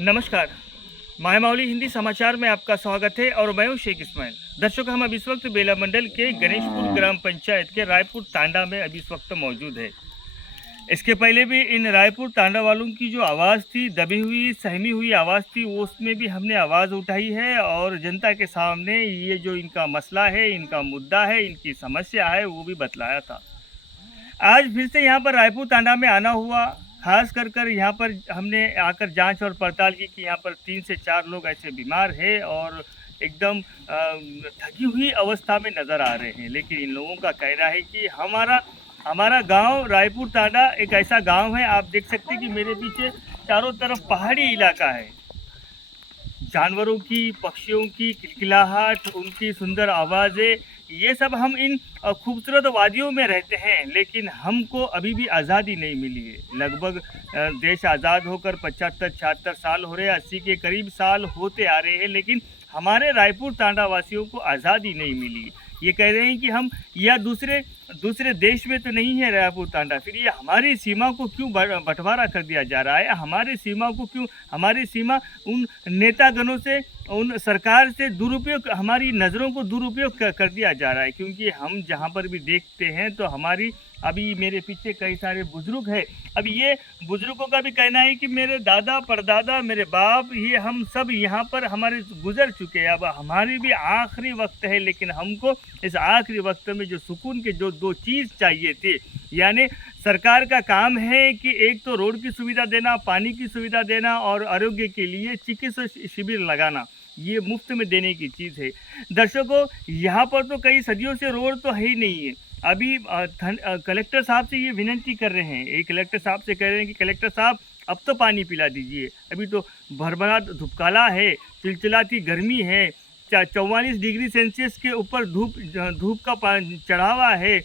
नमस्कार। मायमावली हिंदी समाचार में आपका स्वागत है और मैं हूं शेख इस्माइल। दर्शकों, हम अभी इस वक्त बेला मंडल के गणेशपुर ग्राम पंचायत के रायपुर तांडा में अभी इस वक्त मौजूद है। इसके पहले भी इन रायपुर तांडा वालों की जो आवाज़ थी, दबी हुई सहमी हुई आवाज़ थी, वो उसमें भी हमने आवाज़ उठाई है और जनता के सामने ये जो इनका मसला है, इनका मुद्दा है, इनकी समस्या है, वो भी बतलाया था। आज फिर से यहाँ पर रायपुर तांडा में आना हुआ, खास कर यहाँ पर हमने आकर जांच और पड़ताल की कि यहाँ पर 3 से 4 लोग ऐसे बीमार हैं और एकदम थकी हुई अवस्था में नज़र आ रहे हैं। लेकिन इन लोगों का कहना है कि हमारा गांव रायपुर तांडा एक ऐसा गांव है, आप देख सकते हैं कि मेरे पीछे चारों तरफ पहाड़ी इलाका है। जानवरों की, पक्षियों की किलकिलाहट, उनकी सुंदर आवाज़ें, ये सब हम इन खूबसूरत वादियों में रहते हैं, लेकिन हमको अभी भी आज़ादी नहीं मिली है। लगभग देश आज़ाद होकर 75-76 साल हो रहे हैं, 80 के करीब साल होते आ रहे हैं, लेकिन हमारे रायपुर तांडा वासियों को आज़ादी नहीं मिली। ये कह रहे हैं कि हम या दूसरे देश में तो नहीं है रायपुर तांडा, फिर ये हमारी सीमा को क्यों बंटवारा कर दिया जा रहा है? हमारी सीमा उन नेतागणों से, उन सरकार से दुरुपयोग, हमारी नज़रों को दुरुपयोग कर दिया जा रहा है। क्योंकि हम जहाँ पर भी देखते हैं तो हमारी, अभी मेरे पीछे कई सारे बुजुर्ग हैं। अब ये बुजुर्गों का भी कहना है कि मेरे दादा परदादा, मेरे बाप, ये हम सब यहाँ पर हमारे गुजर चुके हैं, अब हमारी भी आखिरी वक्त है। लेकिन हमको इस आखिरी वक्त में जो सुकून के जो 2 चीज़ चाहिए थे, यानी सरकार का काम है कि एक तो रोड की सुविधा देना, पानी की सुविधा देना और आरोग्य के लिए चिकित्सा शिविर लगाना, ये मुफ्त में देने की चीज़ है। दर्शकों, यहाँ पर तो कई सदियों से रोड तो है ही नहीं है। अभी कलेक्टर साहब से ये विनती कर रहे हैं, एक कलेक्टर साहब से कह रहे हैं कि कलेक्टर साहब अब तो पानी पिला दीजिए। अभी तो भरभरा धुपकाला है, चिलचिलाती गर्मी है, 44 डिग्री सेल्सियस के ऊपर धूप का चढ़ावा है,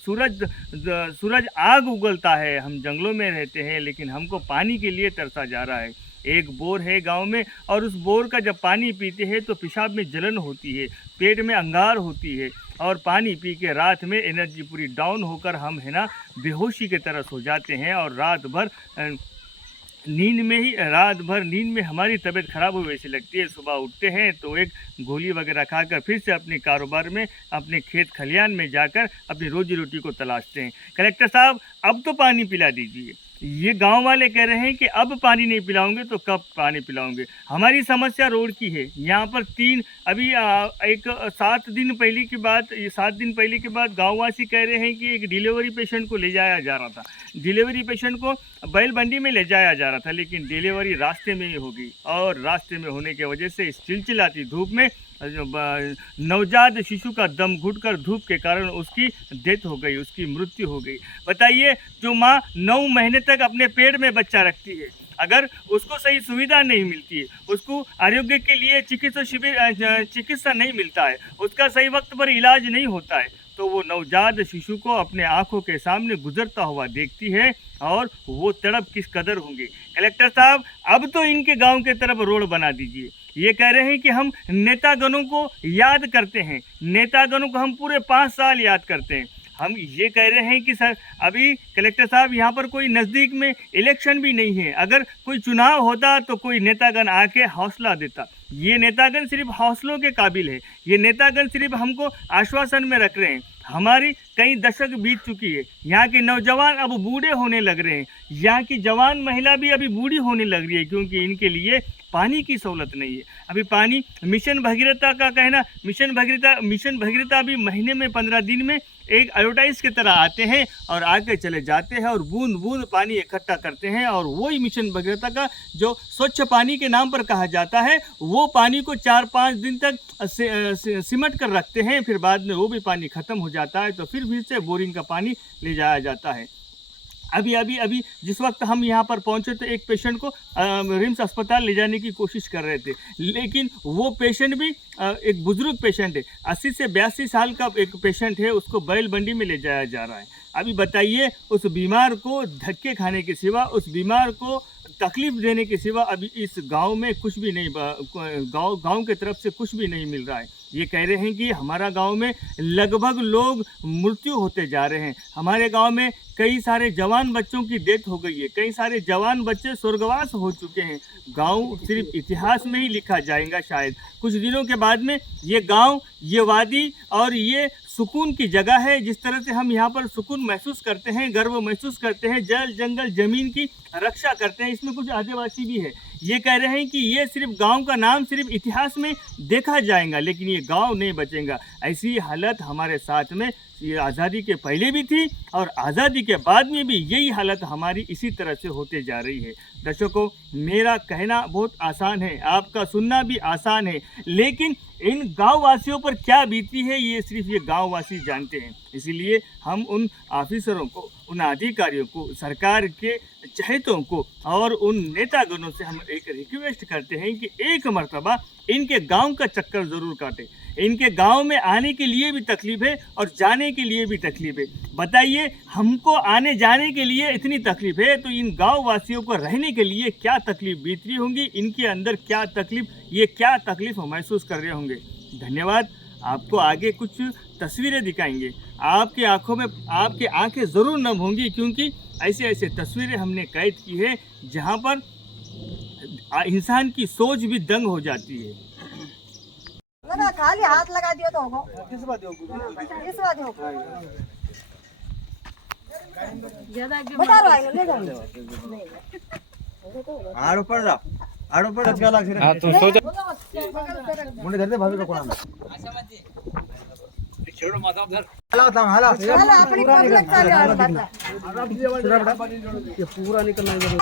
सूरज आग उगलता है। हम जंगलों में रहते हैं, लेकिन हमको पानी के लिए तरसा जा रहा है। एक बोर है गांव में, और उस बोर का जब पानी पीते हैं तो पेशाब में जलन होती है, पेट में अंगार होती है, और पानी पी के रात में एनर्जी पूरी डाउन होकर हम है ना बेहोशी की तरह सो जाते हैं, और रात भर नींद में हमारी तबीयत खराब हुई वैसी लगती है। सुबह उठते हैं तो एक गोली वगैरह खाकर फिर से अपने कारोबार में, अपने खेत खलियान में जाकर अपनी रोजी रोटी को तलाशते हैं। कलेक्टर साहब, अब तो पानी पिला दीजिए। ये गांव वाले कह रहे हैं कि अब पानी नहीं पिलाओगे तो कब पानी पिलाओगे? हमारी समस्या रोड की है। यहाँ पर अभी 7 दिन पहले की बात गाँववासी कह रहे हैं कि एक डिलीवरी पेशेंट को ले जाया जा रहा था। डिलीवरी पेशेंट को बैल मंडी में ले जाया जा रहा था, लेकिन डिलीवरी रास्ते में ही हो गई, और रास्ते में होने की वजह से इस चिलचिलाती धूप में नवजात शिशु का दम घुटकर धूप के कारण उसकी डेथ हो गई, उसकी मृत्यु हो गई। बताइए, जो माँ 9 महीने तक अपने पेट में बच्चा रखती है, अगर उसको सही सुविधा नहीं मिलती है, उसको आरोग्य के लिए चिकित्सा नहीं मिलता है, उसका सही वक्त पर इलाज नहीं होता है, तो वो नवजात शिशु को अपने आंखों के सामने गुजरता हुआ देखती है, और वो तड़प किस कदर होंगे। कलेक्टर साहब, अब तो इनके गांव के तरफ रोड बना दीजिए। ये कह रहे हैं कि हम नेतागणों को याद करते हैं, नेतागणों को हम पूरे 5 साल याद करते हैं। हम ये कह रहे हैं कि सर, अभी कलेक्टर साहब, यहाँ पर कोई नज़दीक में इलेक्शन भी नहीं है। अगर कोई चुनाव होता तो कोई नेतागण आके हौसला देता। ये नेतागण सिर्फ हौसलों के काबिल है। ये नेतागण सिर्फ हमको आश्वासन में रख रहे हैं। हमारी कई दशक बीत चुकी है, यहाँ के नौजवान अब बूढ़े होने लग रहे हैं, यहाँ की जवान महिला भी अभी बूढ़ी होने लग रही है, क्योंकि इनके लिए पानी की सहूलत नहीं है। अभी पानी, मिशन भगीरथा का कहना, मिशन भगीरथा अभी महीने में 15 दिन में एक एडवर्टाइज की तरह आते हैं और आगे चले जाते हैं, और बूंद बूंद पानी इकट्ठा करते हैं, और वही मिशन भगीरथा का जो स्वच्छ पानी के नाम पर कहा जाता है, वो पानी को 4-5 दिन तक सिमट कर रखते हैं, फिर बाद में वो भी पानी ख़त्म हो जाता है, तो फिर से बोरिंग का पानी ले जाया जाता है। अभी जिस वक्त हम यहाँ पर पहुँचे तो एक पेशेंट को रिम्स अस्पताल ले जाने की कोशिश कर रहे थे, लेकिन वो पेशेंट भी एक बुजुर्ग पेशेंट है, 80 से 82 साल का एक पेशेंट है, उसको बैल मंडी में ले जाया जा रहा है। अभी बताइए, उस बीमार को धक्के खाने के सिवा, उस बीमार को तकलीफ देने के सिवा अभी इस गांव में कुछ भी नहीं, गांव के तरफ से कुछ भी नहीं मिल रहा है। ये कह रहे हैं कि हमारा गांव में लगभग लोग मृत्यु होते जा रहे हैं। हमारे गांव में कई सारे जवान बच्चों की डेथ हो गई है, कई सारे जवान बच्चे स्वर्गवास हो चुके हैं। गांव सिर्फ इतिहास में ही लिखा जाएगा शायद। कुछ दिनों के बाद में ये गांव, ये वादी और ये सुकून की जगह है। जिस तरह से हम यहाँ पर सुकून महसूस करते हैं, गर्व महसूस करते हैं, जल जंगल ज़मीन की रक्षा करते हैं, इसमें कुछ आदिवासी भी है। ये कह रहे हैं कि ये सिर्फ गांव का नाम सिर्फ इतिहास में देखा जाएगा, लेकिन ये गांव नहीं बचेगा। ऐसी हालत हमारे साथ में ये आज़ादी के पहले भी थी और आज़ादी के बाद में भी यही हालत हमारी इसी तरह से होते जा रही है। दर्शकों, मेरा कहना बहुत आसान है, आपका सुनना भी आसान है, लेकिन इन गाँव वासियों पर क्या बीती है ये सिर्फ ये गाँव वासी जानते हैं। इसीलिए हम उन ऑफिसरों को, उन अधिकारियों को, सरकार के चहेतों को और उन नेतागणों से हम एक रिक्वेस्ट करते हैं कि एक मर्तबा इनके गांव का चक्कर ज़रूर काटें। इनके गांव में आने के लिए भी तकलीफ है और जाने के लिए भी तकलीफ है। बताइए, हमको आने जाने के लिए इतनी तकलीफ है तो इन गांव वासियों को रहने के लिए क्या तकलीफ बीत रही होंगी, इनके अंदर क्या तकलीफ, ये क्या तकलीफ महसूस कर रहे होंगे। धन्यवाद। आपको आगे कुछ तस्वीरें दिखाएंगे, आपकी आंखों में आपकी आंखें ज़रूर नम होंगी, क्योंकि ऐसे ऐसे तस्वीरें हमने कैद की है जहां पर इंसान की सोच भी दंग हो जाती है। ना खाली हाथ लगा दियो तो होगा। किस बात हो बता रहा है, ले जाओ। आड़ ऊपर जा, आड़ ऊपर क्या लग रहा है? तो सोच मुंडे धरते भाभी का कोण छोड़ो माथा उधर हाला अपनी पब्लिक का ये पूरा निकलना है।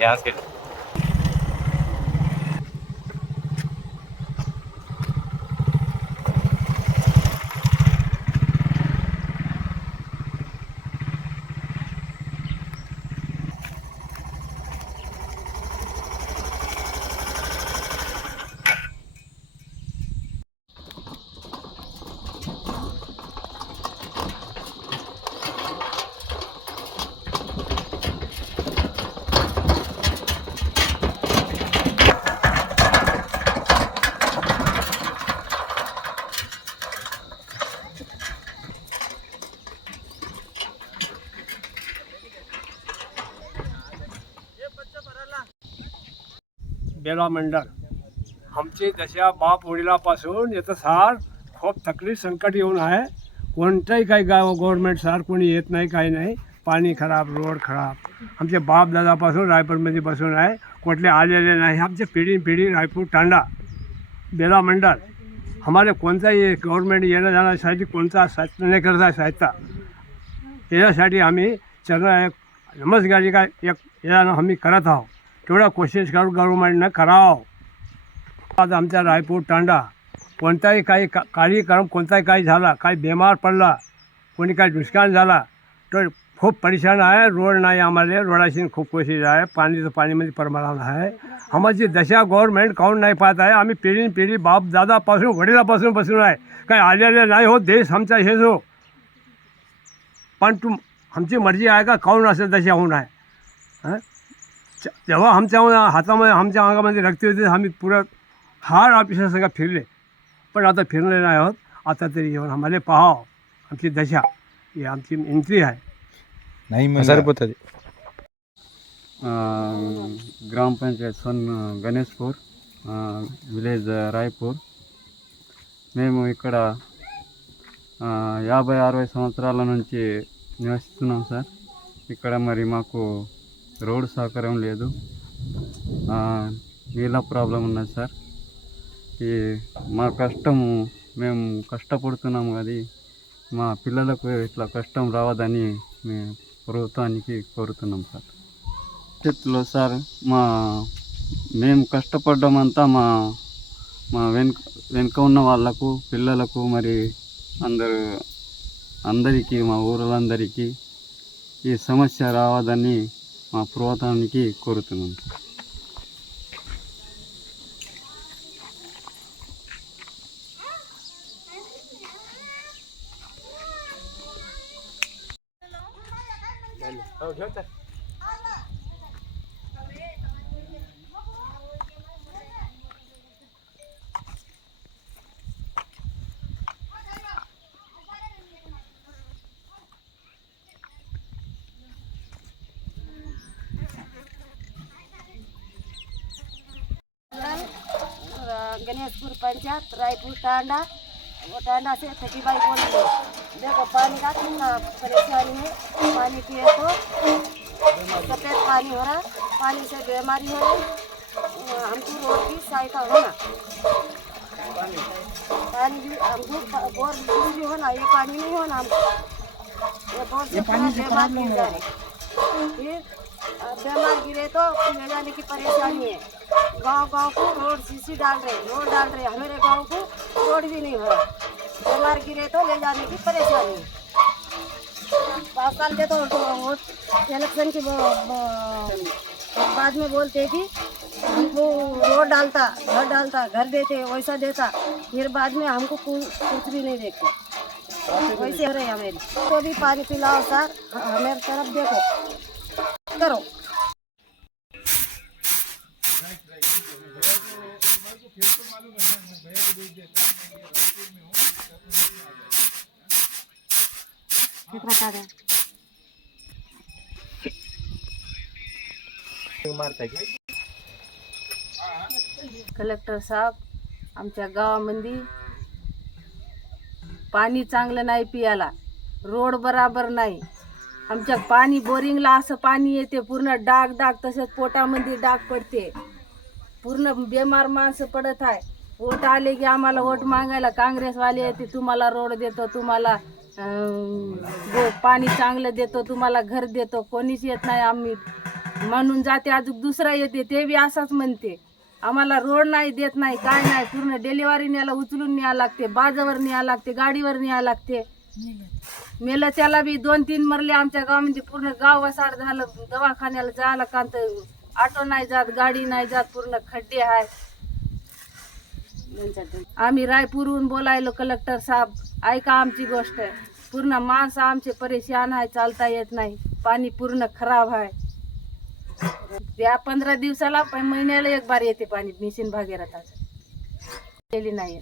यहाँ से बेला मंडळ आमची दशा बाप वडिलापासून येतं सार खूप तकलीफ संकट येऊन आहे. कोणतंही काही गाव गव्हर्नमेंट सार कोणी येत नाही, काही नाही. पाणी खराब, रोड खराब. आमचे बाप दादापासून रायपूरमध्ये बसून आहे, कुठले आलेले नाही. आमचे पिढी रायपूर तांडा बेला मंडळ. हमारे कोणताही गव्हर्नमेंट येणं जाण्यासाठी कोणता सहायता नाही करत आहे. सहायता याच्यासाठी आम्ही चरण नमस्कारी काय एक यानं आम्ही करत आहोत. तेवढा कोशिश करू गव्हर्नमेंटनं करावं. आज आमच्या रायपूर तांडा कोणताही काही कार्यक्रम कोणताही काही झाला, काही बेमार पडला, कोणी काही दुष्काळ झाला तर खूप परेशान आहे. रोड नाही, आम्हाला रोडाशी खूप कोशिश आहे. पाणीमध्ये परमारान आहे. आम्हाची दशा गव्हर्नमेंट काऊन नाही पाहत आहे. आम्ही पिढी बाप दादापासून वडिलापासून बसून आहे. काही आलेले नाही हो. देश आमचा हेच हो. पण आमची मर्जी आहे का काऊन असेल तशी होऊन आहे हं? जेव्हा आमच्या हातामध्ये आमच्या अंगामध्ये रक्त होते आम्ही पुरं हार ऑफिसर फिरले, पण आता फिरले नाही आहोत. आता तरी येऊन आम्हाला पाहावं आमची दशा, ही आमची एंट्री आहे. नाही సరిపోతుంది. గ్రామ పంచాయత్ గణేష్పూర్, విలేజ్ రాయ్పూర్. మేము ఇక్కడ 50-60 సంవత్సరాల నుంచి నివసిస్తున్నాం సార్. ఇక్కడ మరి మాకు రోడ్డు సౌకర్యం లేదు, నీళ్ళ ప్రాబ్లం ఉన్నది సార్. ఈ మా కష్టము మేము కష్టపడుతున్నాము, అది మా పిల్లలకు ఇట్లా కష్టం రావద్దని మేము ప్రభుత్వానికి కోరుతున్నాం సార్. భవిష్యత్తులో సార్ మేము కష్టపడ్డామంతా మా వెనుక ఉన్న వాళ్ళకు, పిల్లలకు, మరి అందరికీ మా ఊరులందరికీ ఈ సమస్య రావద్దని మా ప్రభుత్వానికి కోరుతున్నాం. गणेशपुर पंचायत रायपुर टांडा, वो टांडा से थकी भाई बोल रहे देखो पानी का कितना परेशानी है. पानी पिए तो सफेद पानी हो रहा, पानी से बीमारी हो रही. हमको रोड की सहायता होना, पानी भी हमको बोर भी होना, ये पानी नहीं होना हमको. ये बोर से पानी बीमार गिर जा रहे, फिर बीमार गिरे तो ले जाने की परेशानी है. गांव को रोड सीसी डाल रहे हमारे गांव को रोड भी नहीं हो रहा. बीमार गिरे तो ले जाने की परेशानी है. 5 साल के तो इलेक्शन के बाद में बोलते कि हमको रोड डालता, घर देते, वैसा देता. फिर बाद में हमको कुछ भी नहीं देते. वैसे हो रही है हमारी. तो भी पानी पिलाओ सर, हमारे तरफ देखो करो. कलेक्टर साहेब, आमच्या गावामध्ये पाणी चांगलं नाही पियाला, रोड बराबर नाही. आमच्या पाणी बोरिंगला असं पाणी येते, पूर्ण डाग तसेच पोटामध्ये डाग पडते, पूर्ण बेमार माणसं पडत आहे. वोट आले की आम्हाला वोट मागायला काँग्रेसवाले येते, तुम्हाला रोड देतो, तुम्हाला पाणी चांगलं देतो, तुम्हाला घर देतो. कोणीच येत नाही. आम्ही म्हणून जाते, अजून दुसरा येते ते बी असाच म्हणते. आम्हाला रोड नाही देत नाही, काय नाही. पूर्ण डिलिव्हरी न्यायला उचलून न्यायला लागते, बाजावर न्यायला लागते, गाडीवर न्यायला लागते. मेलं त्याला बी 2-3 मरले आमच्या गावामध्ये. पूर्ण गाव वसाड झालं, दवाखान्याला जायला का तर ऑटो नाही जात, गाडी नाही जात, पूर्ण खड्डे आहे. आम्ही रायपूरहून बोलायलो कलेक्टर साहेब, ऐका आमची गोष्ट. पूर्ण माणसं आमचे परेशान आहे, चालता येत नाही, पाणी पूर्ण खराब आहे. त्या 15 दिवसाला महिन्याला एक बार येते पाणी, मिशन भागीरथाचं. नाही.